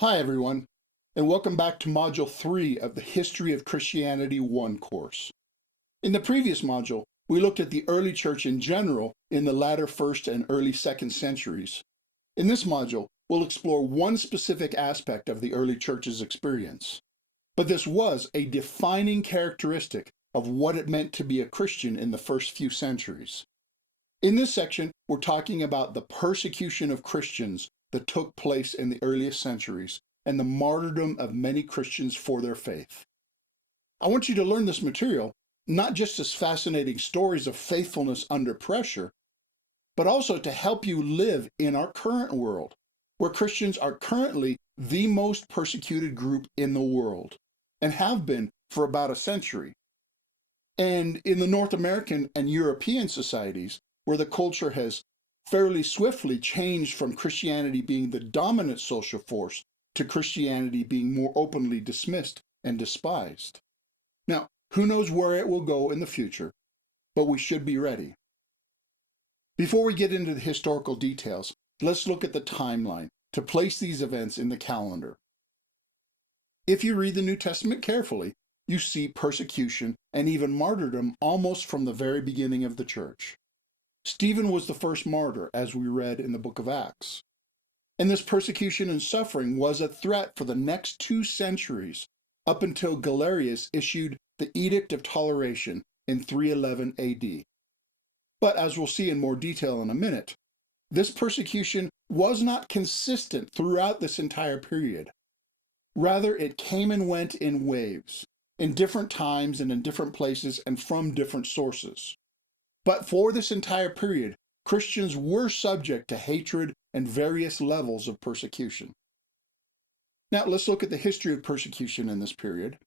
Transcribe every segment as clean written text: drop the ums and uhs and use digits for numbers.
Hi, everyone, and welcome back to Module 3 of the History of Christianity 1 course. In the previous module, we looked at the early church in general in the latter 1st and early 2nd centuries. In this module, we'll explore one specific aspect of the early church's experience. But this was a defining characteristic of what it meant to be a Christian in the first few centuries. In this section, we're talking about the persecution of Christians that took place in the earliest centuries and the martyrdom of many Christians for their faith. I want you to learn this material not just as fascinating stories of faithfulness under pressure, but also to help you live in our current world, where Christians are currently the most persecuted group in the world, and have been for about a century. And in the North American and European societies, where the culture has fairly swiftly changed from Christianity being the dominant social force to Christianity being more openly dismissed and despised. Now, who knows where it will go in the future, but we should be ready. Before we get into the historical details, let's look at the timeline to place these events in the calendar. If you read the New Testament carefully, you see persecution and even martyrdom almost from the very beginning of the church. Stephen was the first martyr, as we read in the book of Acts. And this persecution and suffering was a threat for the next 2 centuries, up until Galerius issued the Edict of Toleration in 311 AD. But as we'll see in more detail in a minute, this persecution was not consistent throughout this entire period. Rather, it came and went in waves, in different times and in different places and from different sources. But for this entire period, Christians were subject to hatred and various levels of persecution. Now, let's look at the history of persecution in this period.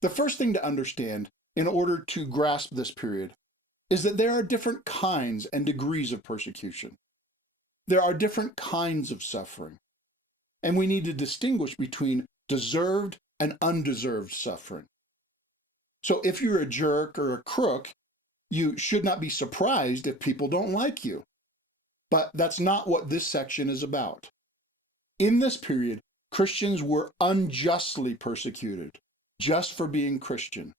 The first thing to understand, in order to grasp this period, is that there are different kinds and degrees of persecution. There are different kinds of suffering, and we need to distinguish between deserved and undeserved suffering. So if you're a jerk or a crook, you should not be surprised if people don't like you. But that's not what this section is about. In this period, Christians were unjustly persecuted just for being Christian.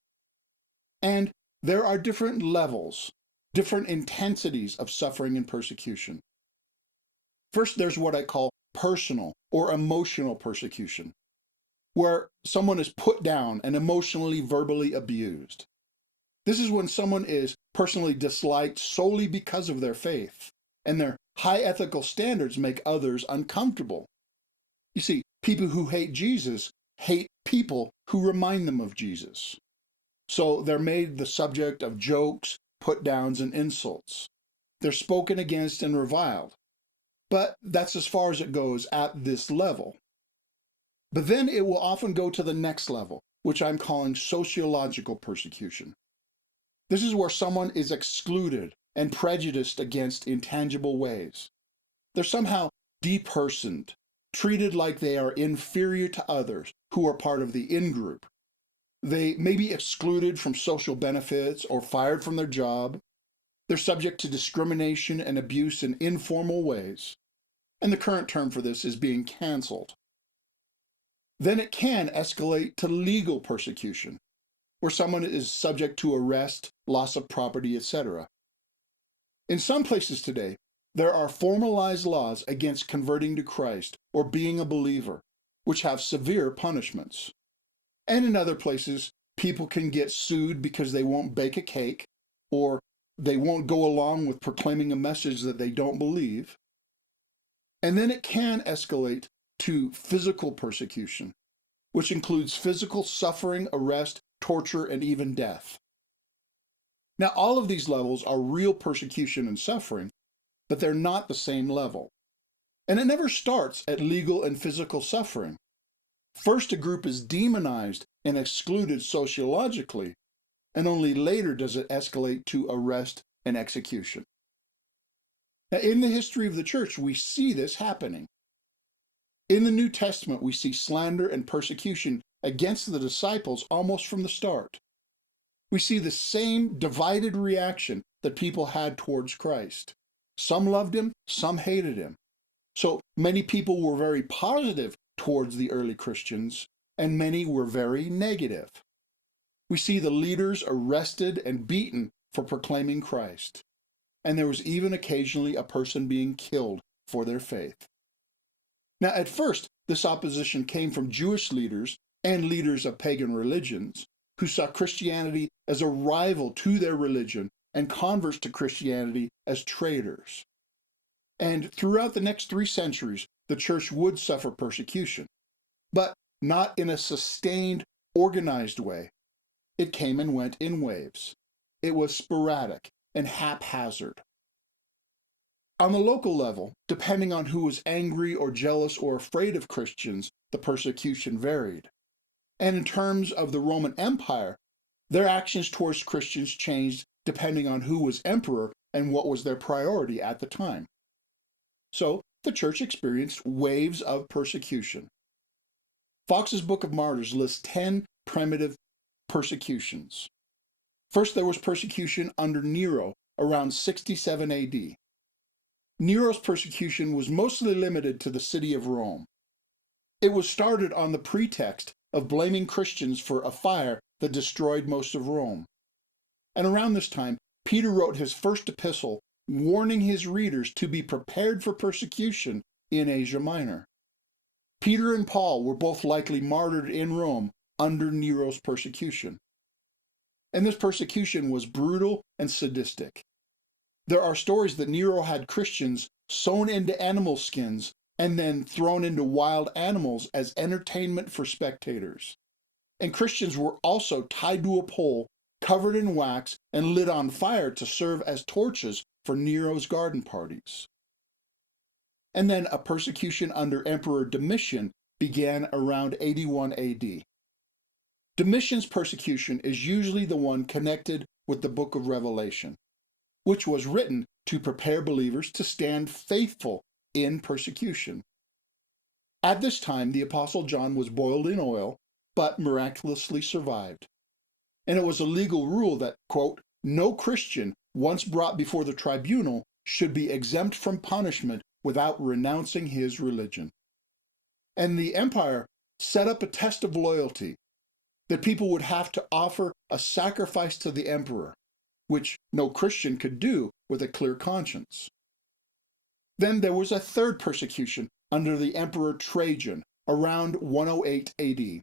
And there are different levels, different intensities of suffering and persecution. First, there's what I call personal or emotional persecution, where someone is put down and emotionally, verbally abused. This is when someone is personally disliked solely because of their faith, and their high ethical standards make others uncomfortable. You see, people who hate Jesus hate people who remind them of Jesus. So they're made the subject of jokes, put-downs, and insults. They're spoken against and reviled. But that's as far as it goes at this level. But then it will often go to the next level, which I'm calling sociological persecution. This is where someone is excluded and prejudiced against in tangible ways. They're somehow depersoned, treated like they are inferior to others who are part of the in-group. They may be excluded from social benefits or fired from their job. They're subject to discrimination and abuse in informal ways. And the current term for this is being canceled. Then it can escalate to legal persecution, where someone is subject to arrest, loss of property, etc. In some places today, there are formalized laws against converting to Christ or being a believer, which have severe punishments. And in other places, people can get sued because they won't bake a cake, or they won't go along with proclaiming a message that they don't believe. And then it can escalate to physical persecution, which includes physical suffering, arrest, torture, and even death. Now, all of these levels are real persecution and suffering, but they're not the same level. And it never starts at legal and physical suffering. First, a group is demonized and excluded sociologically, and only later does it escalate to arrest and execution. Now, in the history of the church, we see this happening. In the New Testament, we see slander and persecution against the disciples almost from the start. We see the same divided reaction that people had towards Christ. Some loved him, some hated him. So many people were very positive towards the early Christians, and many were very negative. We see the leaders arrested and beaten for proclaiming Christ, and there was even occasionally a person being killed for their faith. Now, at first, this opposition came from Jewish leaders and leaders of pagan religions who saw Christianity as a rival to their religion and converts to Christianity as traitors. And throughout the next 3 centuries, the church would suffer persecution, but not in a sustained, organized way. It came and went in waves. It was sporadic and haphazard. On the local level, depending on who was angry or jealous or afraid of Christians, the persecution varied. And in terms of the Roman Empire, their actions towards Christians changed depending on who was emperor and what was their priority at the time. So, the church experienced waves of persecution. Fox's Book of Martyrs lists 10 primitive persecutions. First, there was persecution under Nero around 67 AD. Nero's persecution was mostly limited to the city of Rome. It was started on the pretext of blaming Christians for a fire that destroyed most of Rome. And around this time, Peter wrote his first epistle, warning his readers to be prepared for persecution in Asia Minor. Peter and Paul were both likely martyred in Rome under Nero's persecution. And this persecution was brutal and sadistic. There are stories that Nero had Christians sewn into animal skins and then thrown into wild animals as entertainment for spectators. And Christians were also tied to a pole, covered in wax, and lit on fire to serve as torches for Nero's garden parties. And then a persecution under Emperor Domitian began around 81 AD. Domitian's persecution is usually the one connected with the book of Revelation, which was written to prepare believers to stand faithful in persecution. At this time, the Apostle John was boiled in oil, but miraculously survived. And it was a legal rule that, quote, no Christian, once brought before the tribunal, should be exempt from punishment without renouncing his religion. And the empire set up a test of loyalty that people would have to offer a sacrifice to the emperor, which no Christian could do with a clear conscience. Then there was a third persecution under the Emperor Trajan around 108 AD.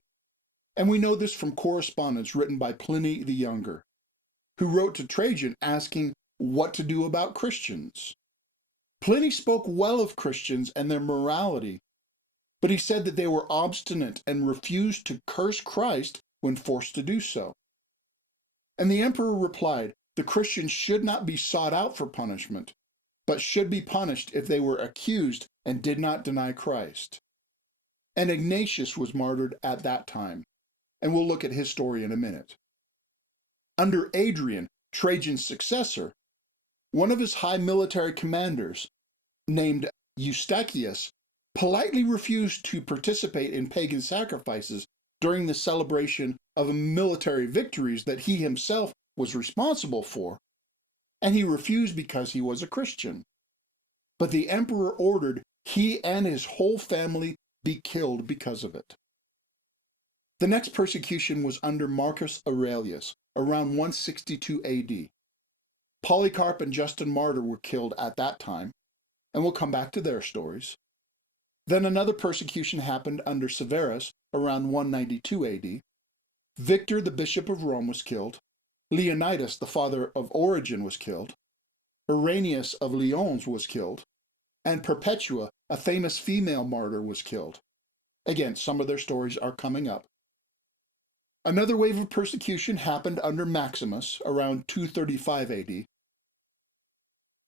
And we know this from correspondence written by Pliny the Younger, who wrote to Trajan asking what to do about Christians. Pliny spoke well of Christians and their morality, but he said that they were obstinate and refused to curse Christ when forced to do so. And the emperor replied, the Christians should not be sought out for punishment, but should be punished if they were accused and did not deny Christ. And Ignatius was martyred at that time, and we'll look at his story in a minute. Under Adrian, Trajan's successor, one of his high military commanders, named Eustachius, politely refused to participate in pagan sacrifices during the celebration of military victories that he himself was responsible for, and he refused because he was a Christian. But the emperor ordered he and his whole family be killed because of it. The next persecution was under Marcus Aurelius, around 162 AD. Polycarp and Justin Martyr were killed at that time, and we'll come back to their stories. Then another persecution happened under Severus around 192 AD. Victor, the bishop of Rome, was killed. Leonidas, the father of Origen, was killed. Irenaeus of Lyons was killed. And Perpetua, a famous female martyr, was killed. Again, some of their stories are coming up. Another wave of persecution happened under Maximus around 235 AD.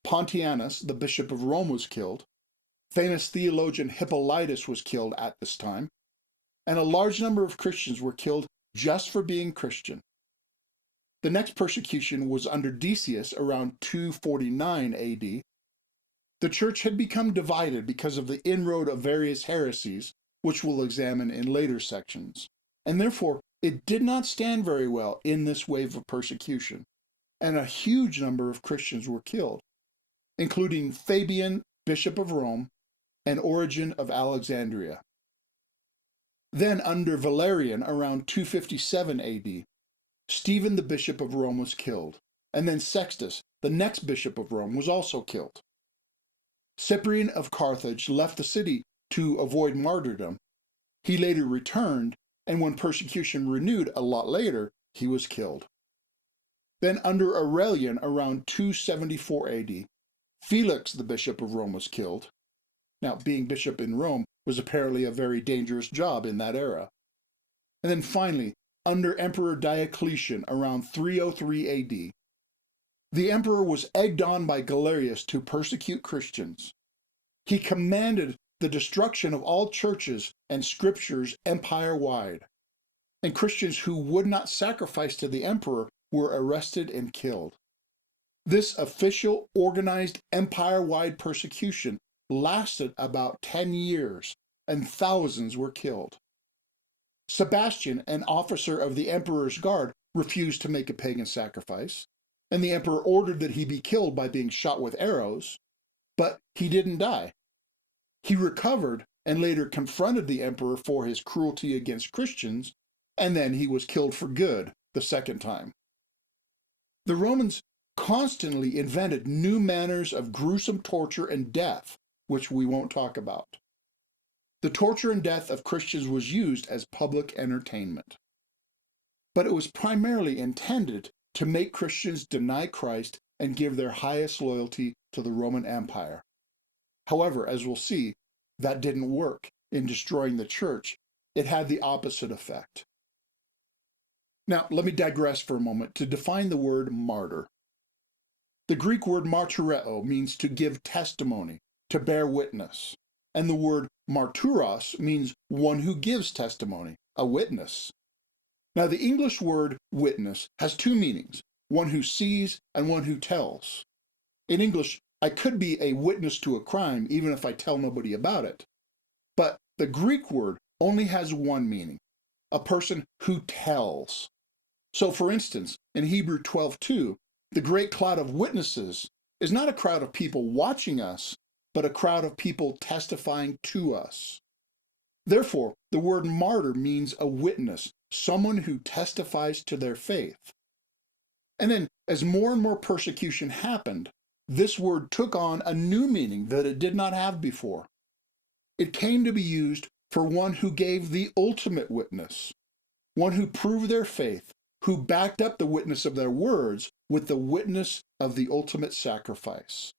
Pontianus, the bishop of Rome, was killed. Famous theologian Hippolytus was killed at this time. And a large number of Christians were killed just for being Christian. The next persecution was under Decius around 249 AD. The church had become divided because of the inroad of various heresies, which we'll examine in later sections, and therefore it did not stand very well in this wave of persecution, and a huge number of Christians were killed, including Fabian, Bishop of Rome, and Origen of Alexandria. Then, under Valerian, around 257 AD, Stephen, the bishop of Rome, was killed, and then Sextus, the next bishop of Rome, was also killed. Cyprian of Carthage left the city to avoid martyrdom. He later returned, and when persecution renewed a lot later, he was killed. Then, under Aurelian, around 274 AD, Felix, the bishop of Rome, was killed. Now, being bishop in Rome was apparently a very dangerous job in that era. And then finally, under Emperor Diocletian, around 303 AD, the emperor was egged on by Galerius to persecute Christians. He commanded the destruction of all churches and scriptures empire-wide, and Christians who would not sacrifice to the emperor were arrested and killed. This official, organized, empire-wide persecution lasted about 10 years, and thousands were killed. Sebastian, an officer of the emperor's guard, refused to make a pagan sacrifice, and the emperor ordered that he be killed by being shot with arrows, but he didn't die. He recovered and later confronted the emperor for his cruelty against Christians, and then he was killed for good the second time. The Romans constantly invented new manners of gruesome torture and death, which we won't talk about. The torture and death of Christians was used as public entertainment. But it was primarily intended to make Christians deny Christ and give their highest loyalty to the Roman Empire. However, as we'll see, that didn't work in destroying the church. It had the opposite effect. Now, let me digress for a moment to define the word martyr. The Greek word martyreo means to give testimony, to bear witness, and the word martyros means one who gives testimony, a witness. Now, the English word witness has two meanings, one who sees and one who tells. In English, I could be a witness to a crime even if I tell nobody about it. But the Greek word only has one meaning, a person who tells. So, for instance, in Hebrew 12:2, the great cloud of witnesses is not a crowd of people watching us, but a crowd of people testifying to us. Therefore, the word martyr means a witness, someone who testifies to their faith. And then, as more and more persecution happened, this word took on a new meaning that it did not have before. It came to be used for one who gave the ultimate witness, one who proved their faith, who backed up the witness of their words with the witness of the ultimate sacrifice.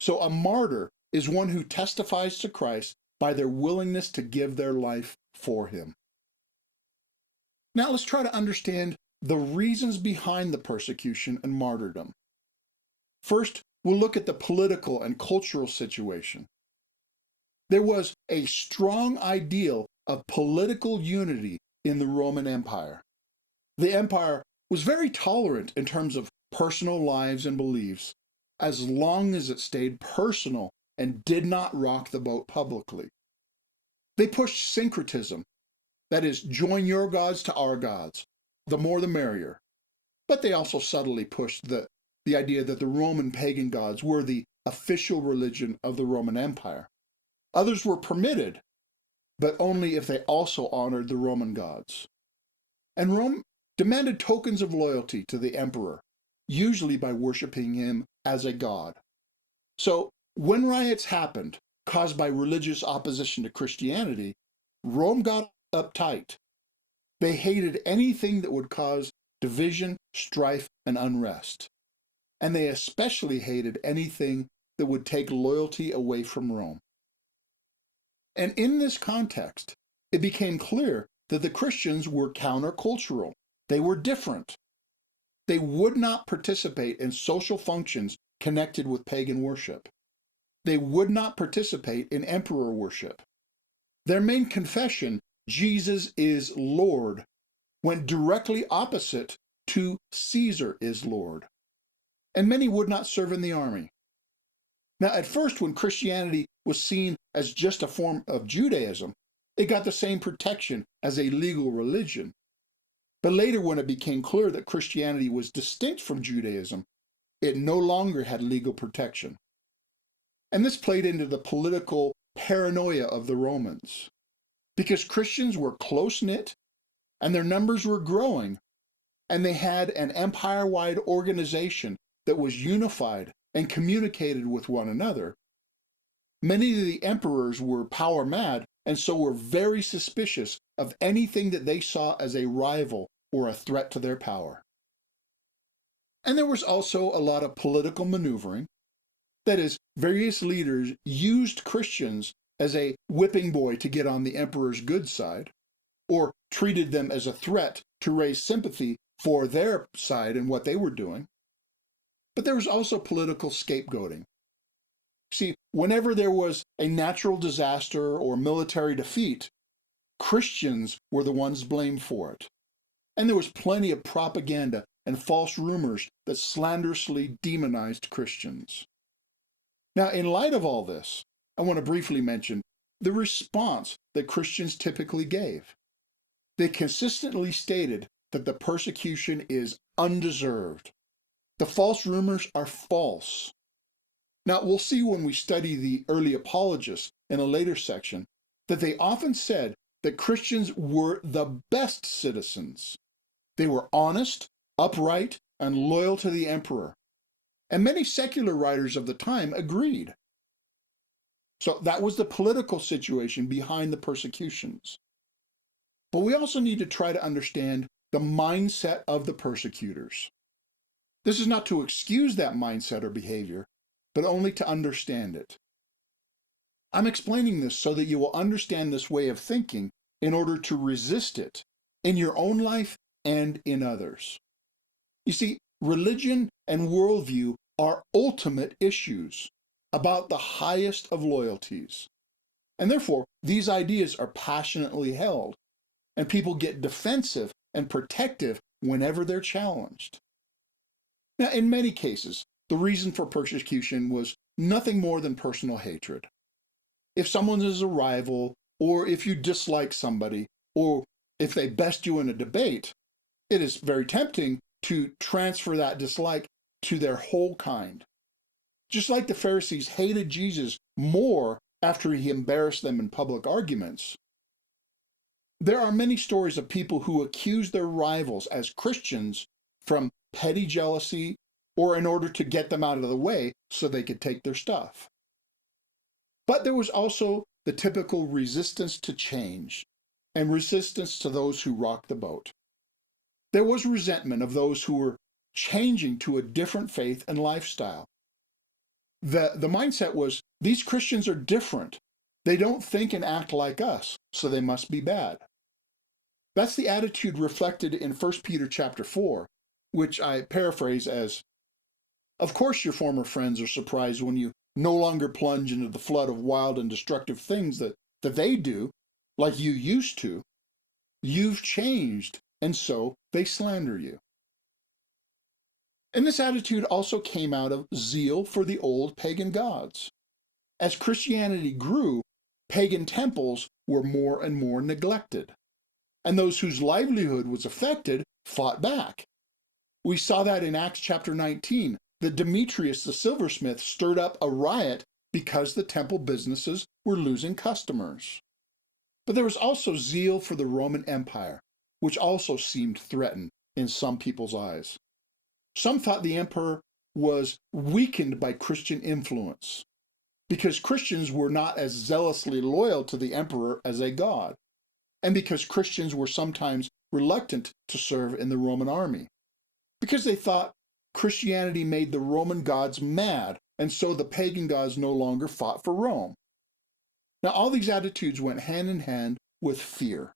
So a martyr is one who testifies to Christ by their willingness to give their life for him. Now let's try to understand the reasons behind the persecution and martyrdom. First, we'll look at the political and cultural situation. There was a strong ideal of political unity in the Roman Empire. The empire was very tolerant in terms of personal lives and beliefs, as long as it stayed personal and did not rock the boat publicly. They pushed syncretism, that is, join your gods to our gods, the more the merrier. But they also subtly pushed the idea that the Roman pagan gods were the official religion of the Roman Empire. Others were permitted, but only if they also honored the Roman gods. And Rome demanded tokens of loyalty to the emperor, usually by worshiping him as a god. So, when riots happened, caused by religious opposition to Christianity, Rome got uptight. They hated anything that would cause division, strife, and unrest. And they especially hated anything that would take loyalty away from Rome. And in this context, it became clear that the Christians were countercultural. They were different. They would not participate in social functions connected with pagan worship. They would not participate in emperor worship. Their main confession, Jesus is Lord, went directly opposite to Caesar is Lord. And many would not serve in the army. Now, at first, when Christianity was seen as just a form of Judaism, it got the same protection as a legal religion. But later, when it became clear that Christianity was distinct from Judaism, it no longer had legal protection. And this played into the political paranoia of the Romans. because Christians were close-knit and their numbers were growing, and they had an empire-wide organization that was unified and communicated with one another. Many of the emperors were power-mad and so were very suspicious of anything that they saw as a rival or a threat to their power. And there was also a lot of political maneuvering. That is, various leaders used Christians as a whipping boy to get on the emperor's good side, or treated them as a threat to raise sympathy for their side and what they were doing. But there was also political scapegoating. See, whenever there was a natural disaster or military defeat, Christians were the ones blamed for it. And there was plenty of propaganda and false rumors that slanderously demonized Christians. Now, in light of all this, I want to briefly mention the response that Christians typically gave. They consistently stated that the persecution is undeserved. The false rumors are false. Now, we'll see when we study the early apologists in a later section that they often said that Christians were the best citizens. They were honest, upright, and loyal to the emperor. And many secular writers of the time agreed. So that was the political situation behind the persecutions. But we also need to try to understand the mindset of the persecutors. This is not to excuse that mindset or behavior, but only to understand it. I'm explaining this so that you will understand this way of thinking in order to resist it in your own life and in others. You see, religion and worldview are ultimate issues about the highest of loyalties. And therefore, these ideas are passionately held, and people get defensive and protective whenever they're challenged. Now, in many cases, the reason for persecution was nothing more than personal hatred. If someone is a rival, or if you dislike somebody, or if they best you in a debate, it is very tempting to transfer that dislike to their whole kind. Just like the Pharisees hated Jesus more after he embarrassed them in public arguments, there are many stories of people who accuse their rivals as Christians from petty jealousy or in order to get them out of the way so they could take their stuff. But there was also the typical resistance to change and resistance to those who rocked the boat. There was resentment of those who were changing to a different faith and lifestyle. The mindset was, these Christians are different. They don't think and act like us, so they must be bad. That's the attitude reflected in 1 Peter chapter 4, which I paraphrase as, of course your former friends are surprised when you no longer plunge into the flood of wild and destructive things that they do, like you used to. You've changed, and so they slander you. And this attitude also came out of zeal for the old pagan gods. As Christianity grew, pagan temples were more and more neglected, and those whose livelihood was affected fought back. We saw that in Acts chapter 19, that Demetrius the silversmith stirred up a riot because the temple businesses were losing customers. But there was also zeal for the Roman Empire, which also seemed threatened in some people's eyes. Some thought the emperor was weakened by Christian influence, because Christians were not as zealously loyal to the emperor as a god, and because Christians were sometimes reluctant to serve in the Roman army, because they thought Christianity made the Roman gods mad, and so the pagan gods no longer fought for Rome. Now, all these attitudes went hand in hand with fear.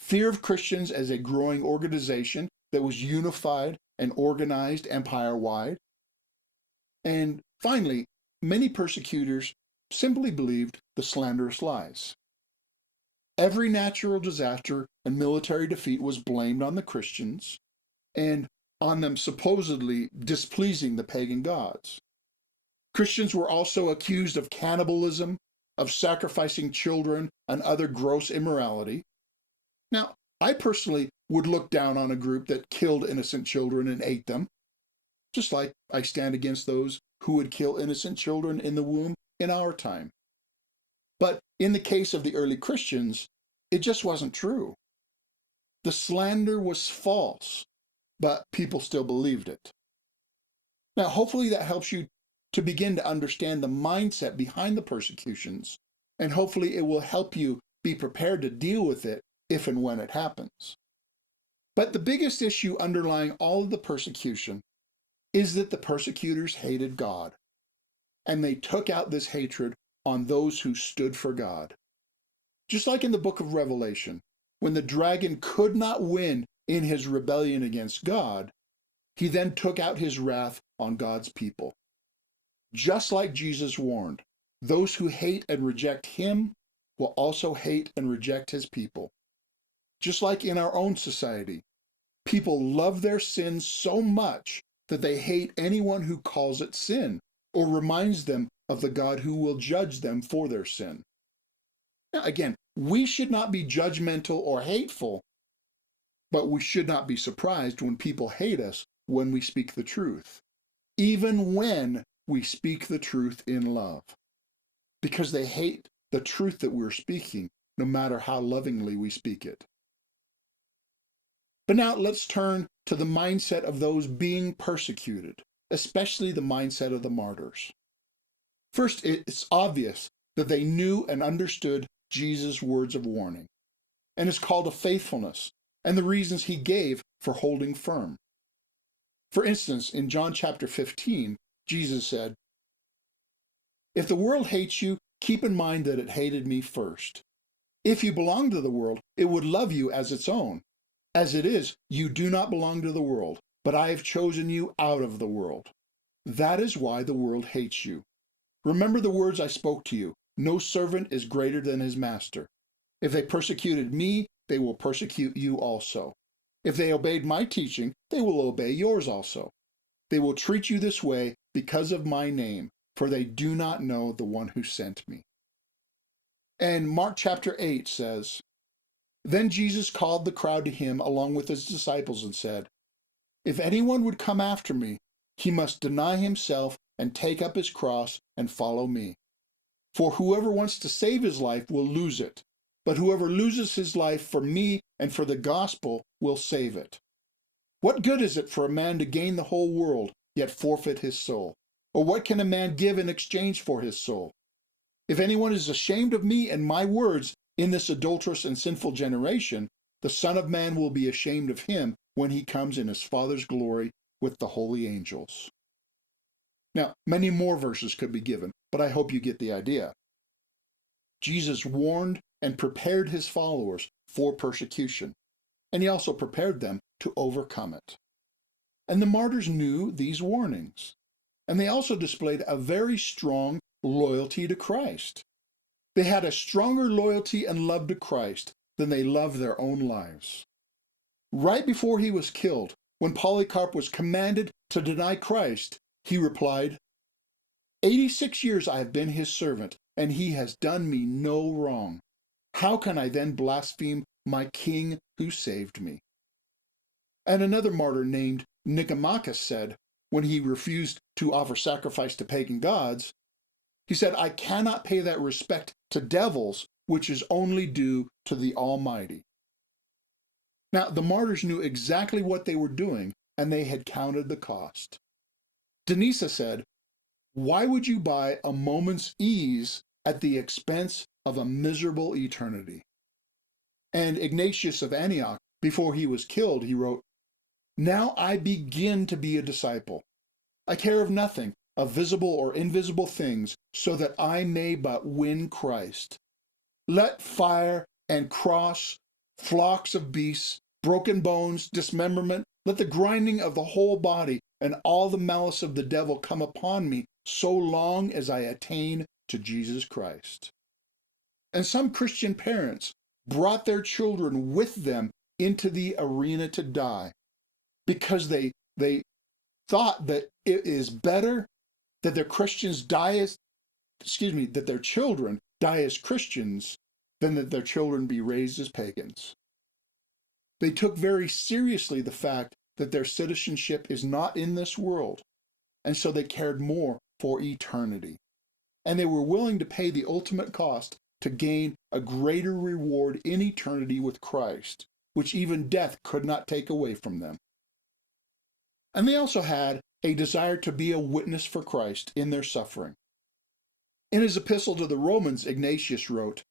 Fear of Christians as a growing organization that was unified and organized empire-wide. And finally, many persecutors simply believed the slanderous lies. Every natural disaster and military defeat was blamed on the Christians and on them supposedly displeasing the pagan gods. Christians were also accused of cannibalism, of sacrificing children, and other gross immorality. Now, I personally would look down on a group that killed innocent children and ate them, just like I stand against those who would kill innocent children in the womb in our time. But in the case of the early Christians, it just wasn't true. The slander was false, but people still believed it. Now, hopefully that helps you to begin to understand the mindset behind the persecutions, and hopefully it will help you be prepared to deal with it if and when it happens. But the biggest issue underlying all of the persecution is that the persecutors hated God, and they took out this hatred on those who stood for God. Just like in the book of Revelation, when the dragon could not win in his rebellion against God, he then took out his wrath on God's people. Just like Jesus warned, those who hate and reject him will also hate and reject his people. Just like in our own society, people love their sin so much that they hate anyone who calls it sin or reminds them of the God who will judge them for their sin. Now, again, we should not be judgmental or hateful, but we should not be surprised when people hate us when we speak the truth, even when we speak the truth in love, because they hate the truth that we're speaking, no matter how lovingly we speak it. But now let's turn to the mindset of those being persecuted, especially the mindset of the martyrs. First, it's obvious that they knew and understood Jesus' words of warning, and his call to faithfulness, and the reasons he gave for holding firm. For instance, in John chapter 15, Jesus said, "If the world hates you, keep in mind that it hated me first. If you belong to the world, it would love you as its own. As it is, you do not belong to the world, but I have chosen you out of the world. That is why the world hates you. Remember the words I spoke to you. No servant is greater than his master. If they persecuted me, they will persecute you also. If they obeyed my teaching, they will obey yours also. They will treat you this way because of my name, for they do not know the one who sent me." And Mark chapter 8 says, "Then Jesus called the crowd to him along with his disciples and said, 'If anyone would come after me, he must deny himself and take up his cross and follow me. For whoever wants to save his life will lose it, but whoever loses his life for me and for the gospel will save it. What good is it for a man to gain the whole world, yet forfeit his soul? Or what can a man give in exchange for his soul? If anyone is ashamed of me and my words in this adulterous and sinful generation, the Son of Man will be ashamed of him when he comes in his Father's glory with the holy angels.'" Now, many more verses could be given, but I hope you get the idea. Jesus warned and prepared his followers for persecution, and he also prepared them to overcome it. And the martyrs knew these warnings, and they also displayed a very strong loyalty to Christ. They had a stronger loyalty and love to Christ than they loved their own lives. Right before he was killed, when Polycarp was commanded to deny Christ, he replied, 86 years I have been his servant, and he has done me no wrong. How can I then blaspheme my king who saved me?" And another martyr named Nicomachus said, when he refused to offer sacrifice to pagan gods, he said, "I cannot pay that respect to devils which is only due to the Almighty." Now, the martyrs knew exactly what they were doing, and they had counted the cost. Denisa said, "Why would you buy a moment's ease at the expense of a miserable eternity?" And Ignatius of Antioch, before he was killed, he wrote, "Now I begin to be a disciple. I care of nothing, of visible or invisible things, so that I may but win Christ. Let fire and cross, flocks of beasts, broken bones, dismemberment, let the grinding of the whole body and all the malice of the devil come upon me, so long as I attain to Jesus Christ." And some Christian parents brought their children with them into the arena to die because they thought that it is better that their Christians die as, that their children die as Christians than that their children be raised as pagans. They took very seriously the fact that their citizenship is not in this world, and so they cared more for eternity. And they were willing to pay the ultimate cost to gain a greater reward in eternity with Christ, which even death could not take away from them. And they also had a desire to be a witness for Christ in their suffering. In his epistle to the Romans, Ignatius wrote,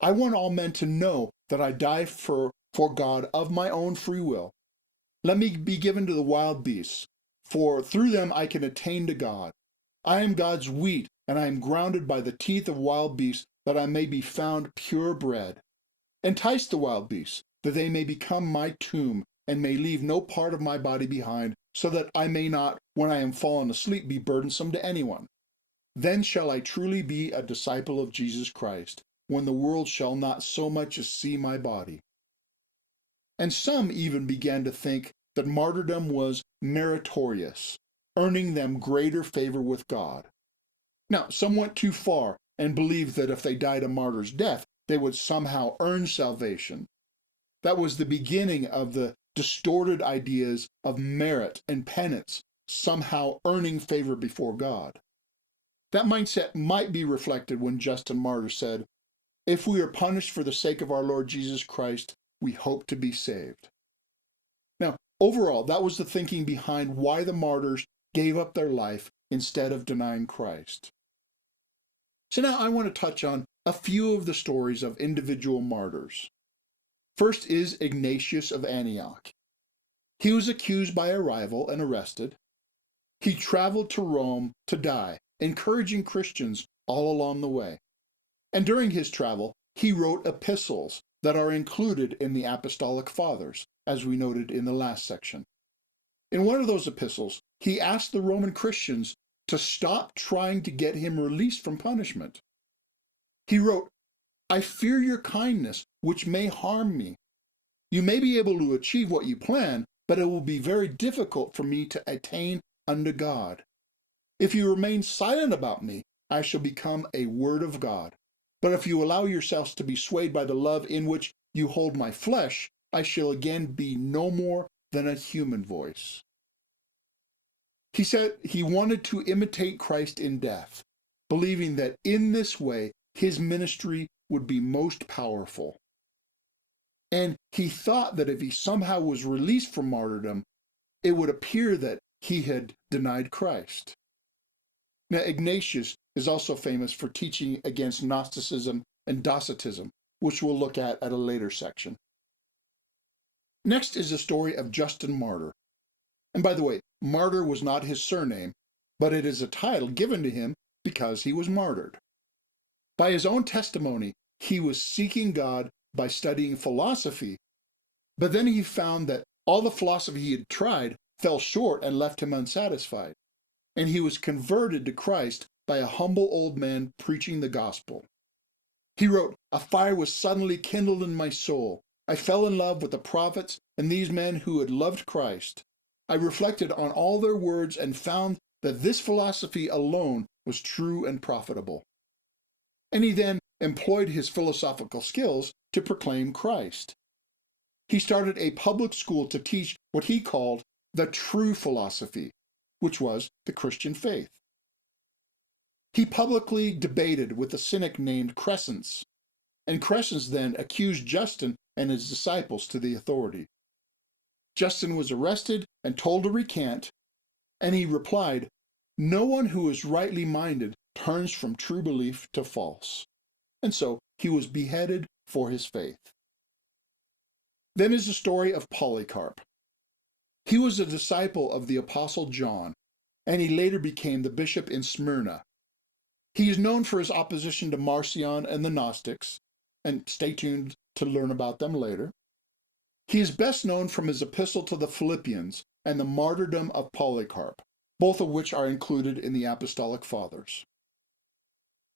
"I want all men to know that I die for God of my own free will. Let me be given to the wild beasts, for through them I can attain to God. I am God's wheat, and I am grounded by the teeth of wild beasts, that I may be found pure bread. Entice the wild beasts, that they may become my tomb, and may leave no part of my body behind, so that I may not, when I am fallen asleep, be burdensome to anyone. Then shall I truly be a disciple of Jesus Christ, when the world shall not so much as see my body." And some even began to think that martyrdom was meritorious, earning them greater favor with God. Now, some went too far and believed that if they died a martyr's death, they would somehow earn salvation. That was the beginning of the distorted ideas of merit and penance, somehow earning favor before God. That mindset might be reflected when Justin Martyr said, "If we are punished for the sake of our Lord Jesus Christ, we hope to be saved." Now, overall, that was the thinking behind why the martyrs gave up their life instead of denying Christ. So now I want to touch on a few of the stories of individual martyrs. First is Ignatius of Antioch. He was accused by a rival and arrested. He traveled to Rome to die, encouraging Christians all along the way. And during his travel, he wrote epistles that are included in the Apostolic Fathers, as we noted in the last section. In one of those epistles, he asked the Roman Christians to stop trying to get him released from punishment. He wrote, "I fear your kindness, which may harm me. You may be able to achieve what you plan, but it will be very difficult for me to attain unto God. If you remain silent about me, I shall become a word of God. But if you allow yourselves to be swayed by the love in which you hold my flesh, I shall again be no more than a human voice." He said he wanted to imitate Christ in death, believing that in this way his ministry would be most powerful. And he thought that if he somehow was released from martyrdom, it would appear that he had denied Christ. Now, Ignatius is also famous for teaching against Gnosticism and Docetism, which we'll look at a later section. Next is the story of Justin Martyr. And by the way, Martyr was not his surname, but it is a title given to him because he was martyred. By his own testimony, he was seeking God by studying philosophy, but then he found that all the philosophy he had tried fell short and left him unsatisfied, and he was converted to Christ by a humble old man preaching the gospel. He wrote, "A fire was suddenly kindled in my soul. I fell in love with the prophets and these men who had loved Christ. I reflected on all their words and found that this philosophy alone was true and profitable." And he then employed his philosophical skills to proclaim Christ. He started a public school to teach what he called the true philosophy, which was the Christian faith. He publicly debated with a cynic named Crescens, and Crescens then accused Justin and his disciples to the authority. Justin was arrested and told to recant, and he replied, "No one who is rightly minded turns from true belief to false." And so he was beheaded for his faith. Then is the story of Polycarp. He was a disciple of the Apostle John, and he later became the bishop in Smyrna. He is known for his opposition to Marcion and the Gnostics, and stay tuned to learn about them later. He is best known from his epistle to the Philippians and the martyrdom of Polycarp, both of which are included in the Apostolic Fathers.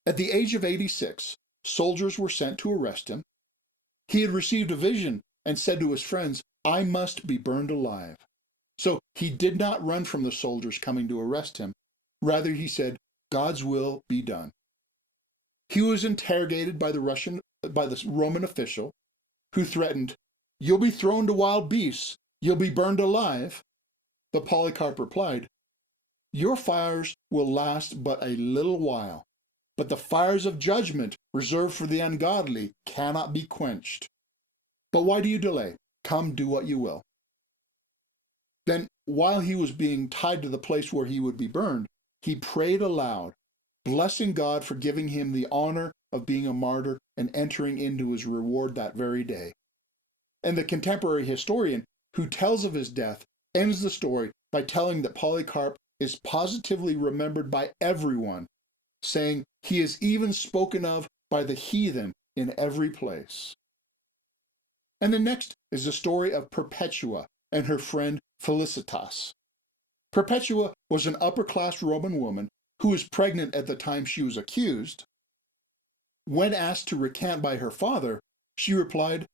At the age of 86, soldiers were sent to arrest him. He had received a vision and said to his friends, "I must be burned alive." So he did not run from the soldiers coming to arrest him. Rather, he said, "God's will be done." He was interrogated by the Roman official, who threatened, "You'll be thrown to wild beasts. You'll be burned alive." But Polycarp replied, "Your fires will last but a little while. but the fires of judgment reserved for the ungodly cannot be quenched. But why do you delay? Come, do what you will. Then, while he was being tied to the place where he would be burned, he prayed aloud, blessing God for giving him the honor of being a martyr and entering into his reward that very day. And the contemporary historian who tells of his death ends the story by telling that Polycarp is positively remembered by everyone, saying he is even spoken of by the heathen in every place. And the next is the story of Perpetua and her friend Felicitas. Perpetua was an upper-class Roman woman who was pregnant at the time she was accused. When asked to recant by her father, she replied,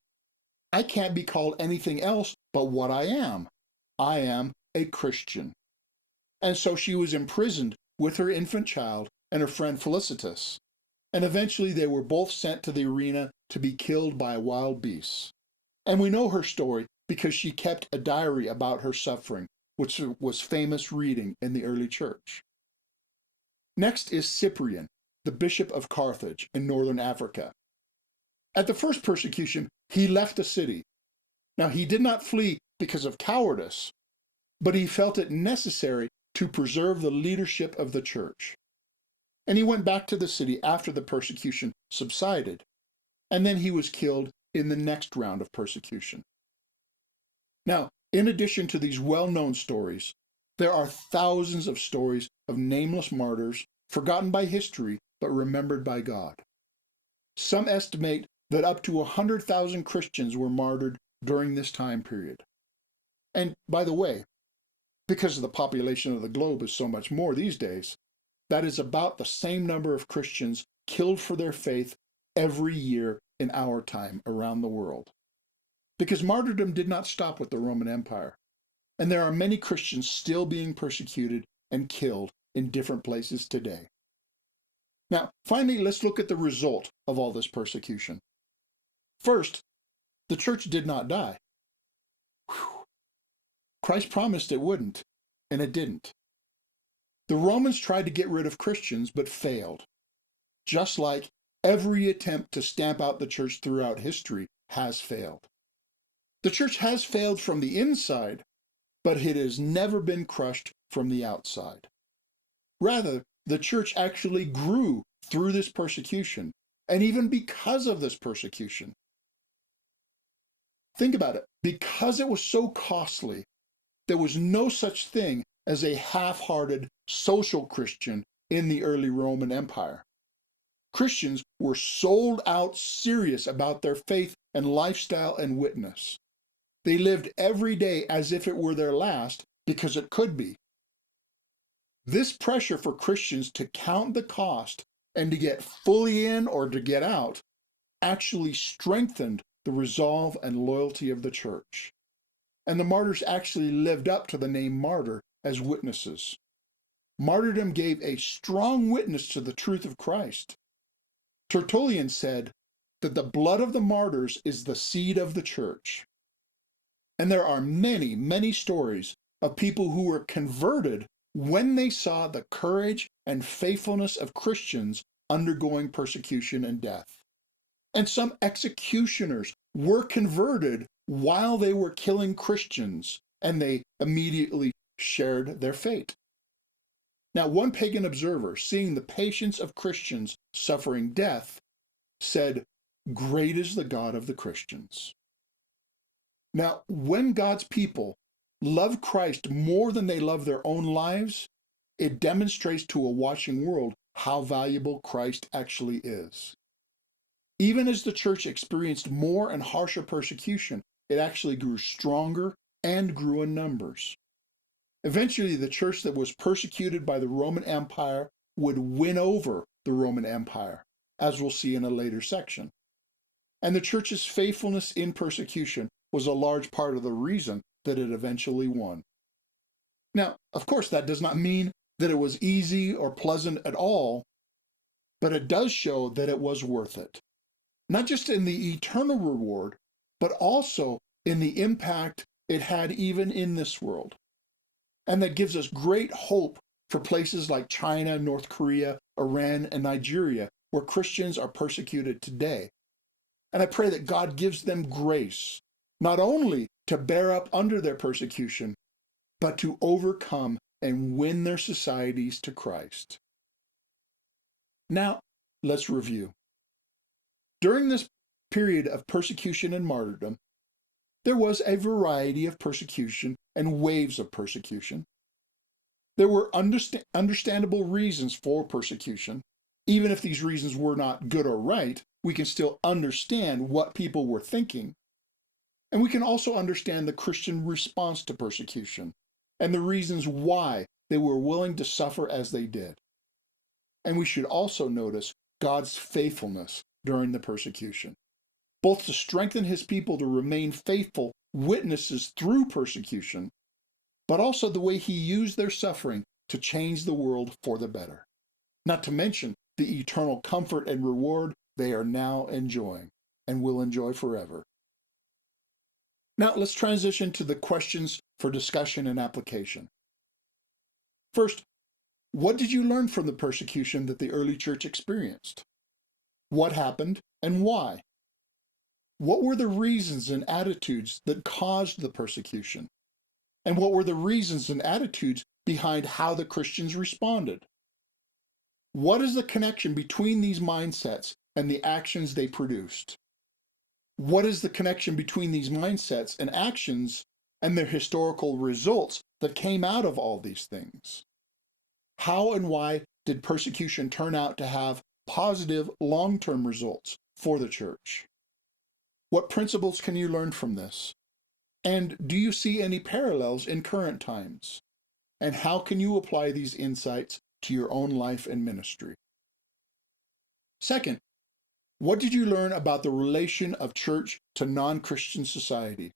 "I can't be called anything else but what I am. I am a Christian." And so she was imprisoned with her infant child and her friend Felicitas, and eventually they were both sent to the arena to be killed by wild beasts. And we know her story because she kept a diary about her suffering, which was famous reading in the early church. Next is Cyprian, the bishop of Carthage in northern Africa. At the first persecution, he left the city. Now, he did not flee because of cowardice, but he felt it necessary to preserve the leadership of the church. And he went back to the city after the persecution subsided, and then he was killed in the next round of persecution. Now, in addition to these well-known stories, there are thousands of stories of nameless martyrs forgotten by history but remembered by God. Some estimate that up to 100,000 Christians were martyred during this time period. And by the way, because the population of the globe is so much more these days, that is about the same number of Christians killed for their faith every year in our time around the world. Because martyrdom did not stop with the Roman Empire, and there are many Christians still being persecuted and killed in different places today. Now, finally, let's look at the result of all this persecution. First, the church did not die. Whew. Christ promised it wouldn't, and it didn't. The Romans tried to get rid of Christians, but failed, just like every attempt to stamp out the church throughout history has failed. The church has failed from the inside, but it has never been crushed from the outside. Rather, the church actually grew through this persecution, and even because of this persecution. Think about it. Because it was so costly, there was no such thing as a half-hearted social Christian in the early Roman Empire. Christians were sold out serious about their faith and lifestyle and witness. They lived every day as if it were their last because it could be. This pressure for Christians to count the cost and to get fully in or to get out actually strengthened the resolve and loyalty of the church. And the martyrs actually lived up to the name martyr as witnesses. Martyrdom gave a strong witness to the truth of Christ. Tertullian said that the blood of the martyrs is the seed of the church. And there are many, many stories of people who were converted when they saw the courage and faithfulness of Christians undergoing persecution and death. And some executioners were converted while they were killing Christians, and they immediately shared their fate. Now, one pagan observer, seeing the patience of Christians suffering death, said, "Great is the God of the Christians." Now, when God's people love Christ more than they love their own lives, it demonstrates to a watching world how valuable Christ actually is. Even as the church experienced more and harsher persecution, it actually grew stronger and grew in numbers. Eventually, the church that was persecuted by the Roman Empire would win over the Roman Empire, as we'll see in a later section. And the church's faithfulness in persecution was a large part of the reason that it eventually won. Now, of course, that does not mean that it was easy or pleasant at all, but it does show that it was worth it. Not just in the eternal reward, but also in the impact it had even in this world. And that gives us great hope for places like China, North Korea, Iran, and Nigeria, where Christians are persecuted today. And I pray that God gives them grace, not only to bear up under their persecution, but to overcome and win their societies to Christ. Now, let's review. During this period of persecution and martyrdom, there was a variety of persecution and waves of persecution. There were understandable reasons for persecution. Even if these reasons were not good or right, we can still understand what people were thinking. And we can also understand the Christian response to persecution and the reasons why they were willing to suffer as they did. And we should also notice God's faithfulness during the persecution, both to strengthen his people to remain faithful witnesses through persecution, but also the way he used their suffering to change the world for the better. Not to mention the eternal comfort and reward they are now enjoying and will enjoy forever. Now let's transition to the questions for discussion and application. First, what did you learn from the persecution that the early church experienced? What happened and why? What were the reasons and attitudes that caused the persecution? And what were the reasons and attitudes behind how the Christians responded? What is the connection between these mindsets and the actions they produced? What is the connection between these mindsets and actions and their historical results that came out of all these things? How and why did persecution turn out to have positive long-term results for the church? What principles can you learn from this? And do you see any parallels in current times? And how can you apply these insights to your own life and ministry? Second, what did you learn about the relation of church to non-Christian society?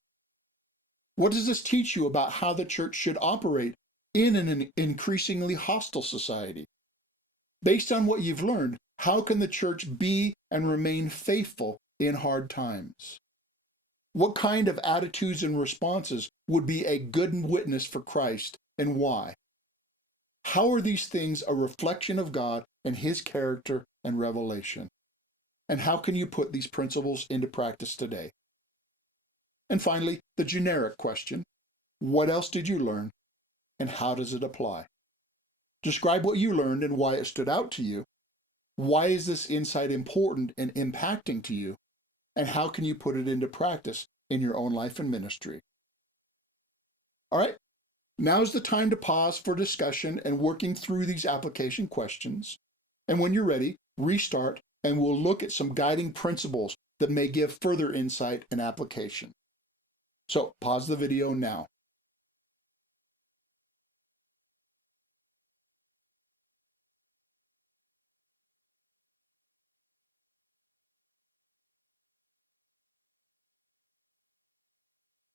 What does this teach you about how the church should operate in an increasingly hostile society? Based on what you've learned, how can the church be and remain faithful in hard times? What kind of attitudes and responses would be a good witness for Christ, and why? How are these things a reflection of God and his character and revelation? And how can you put these principles into practice today? And finally, the generic question, what else did you learn, and how does it apply? Describe what you learned and why it stood out to you. Why is this insight important and impacting to you? And how can you put it into practice in your own life and ministry? All right, now's the time to pause for discussion and working through these application questions. And when you're ready, restart, and we'll look at some guiding principles that may give further insight and application. So pause the video now.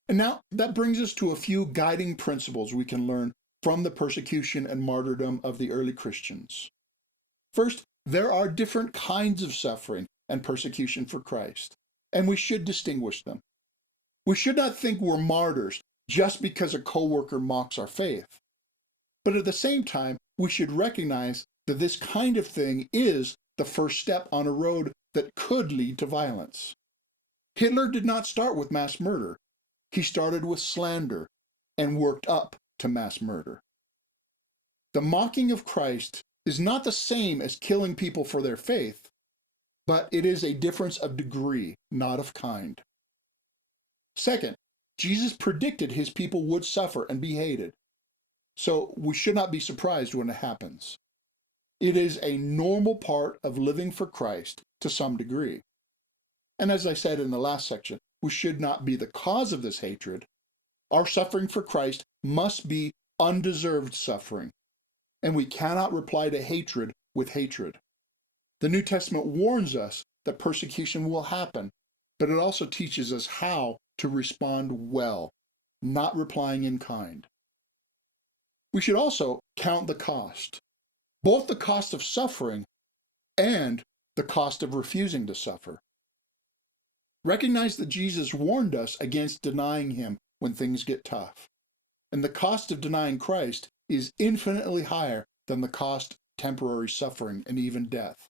And now that brings us to a few guiding principles we can learn from the persecution and martyrdom of the early Christians. First, there are different kinds of suffering and persecution for Christ, and we should distinguish them. We should not think we're martyrs just because a coworker mocks our faith. But at the same time, we should recognize that this kind of thing is the first step on a road that could lead to violence. Hitler did not start with mass murder. He started with slander and worked up to mass murder. The mocking of Christ is not the same as killing people for their faith, but it is a difference of degree, not of kind. Second, Jesus predicted his people would suffer and be hated, so we should not be surprised when it happens. It is a normal part of living for Christ to some degree. And as I said in the last section, we should not be the cause of this hatred. Our suffering for Christ must be undeserved suffering, and we cannot reply to hatred with hatred. The New Testament warns us that persecution will happen, but it also teaches us how to respond well, not replying in kind. We should also count the cost, both the cost of suffering and the cost of refusing to suffer. Recognize that Jesus warned us against denying him when things get tough, and the cost of denying Christ is infinitely higher than the cost temporary suffering and even death.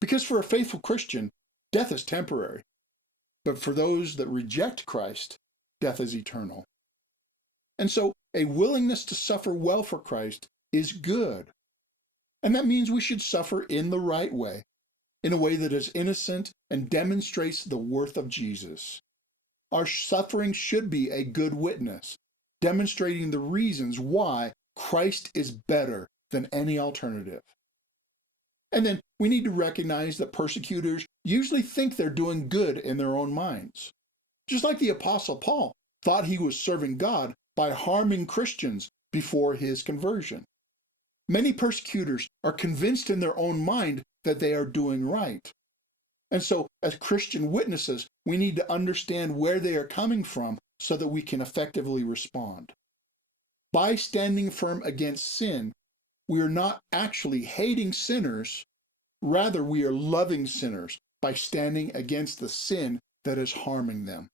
Because for a faithful Christian, death is temporary. But for those that reject Christ, death is eternal. And so a willingness to suffer well for Christ is good. And that means we should suffer in the right way, in a way that is innocent and demonstrates the worth of Jesus. Our suffering should be a good witness, demonstrating the reasons why Christ is better than any alternative. And then we need to recognize that persecutors usually think they're doing good in their own minds. Just like the Apostle Paul thought he was serving God by harming Christians before his conversion. Many persecutors are convinced in their own mind that they are doing right. And so, as Christian witnesses, we need to understand where they are coming from so that we can effectively respond. By standing firm against sin, we are not actually hating sinners, rather we are loving sinners by standing against the sin that is harming them.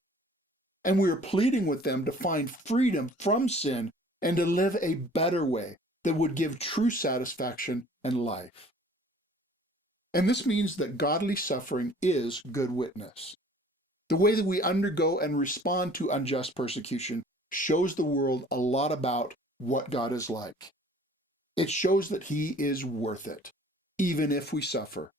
And we are pleading with them to find freedom from sin and to live a better way that would give true satisfaction and life. And this means that godly suffering is good witness. The way that we undergo and respond to unjust persecution shows the world a lot about what God is like. It shows that He is worth it, even if we suffer.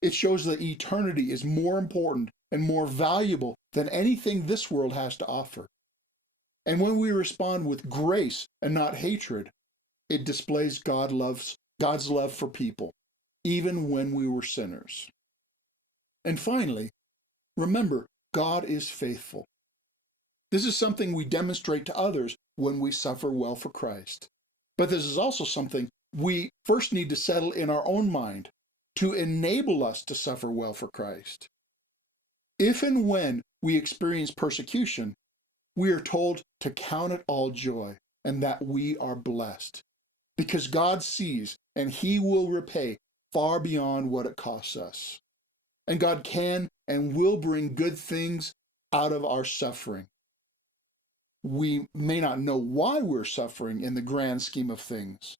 It shows that eternity is more important and more valuable than anything this world has to offer. And when we respond with grace and not hatred, it displays God's love for people, even when we were sinners. And finally, remember, God is faithful. This is something we demonstrate to others when we suffer well for Christ. But this is also something we first need to settle in our own mind to enable us to suffer well for Christ. If and when we experience persecution, we are told to count it all joy and that we are blessed, because God sees and He will repay far beyond what it costs us. And God can and will bring good things out of our suffering. We may not know why we're suffering in the grand scheme of things,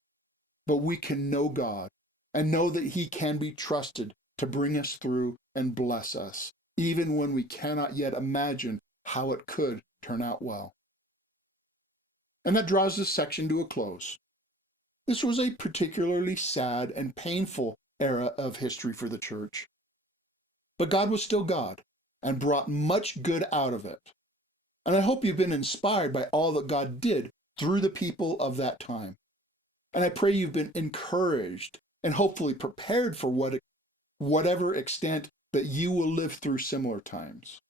but we can know God and know that He can be trusted to bring us through and bless us, even when we cannot yet imagine how it could turn out well. And that draws this section to a close. This was a particularly sad and painful era of history for the church. But God was still God and brought much good out of it. And I hope you've been inspired by all that God did through the people of that time. And I pray you've been encouraged and hopefully prepared for whatever extent that you will live through similar times.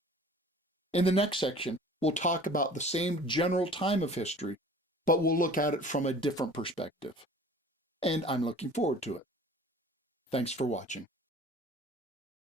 In the next section, we'll talk about the same general time of history, but we'll look at it from a different perspective. And I'm looking forward to it. Thanks for watching.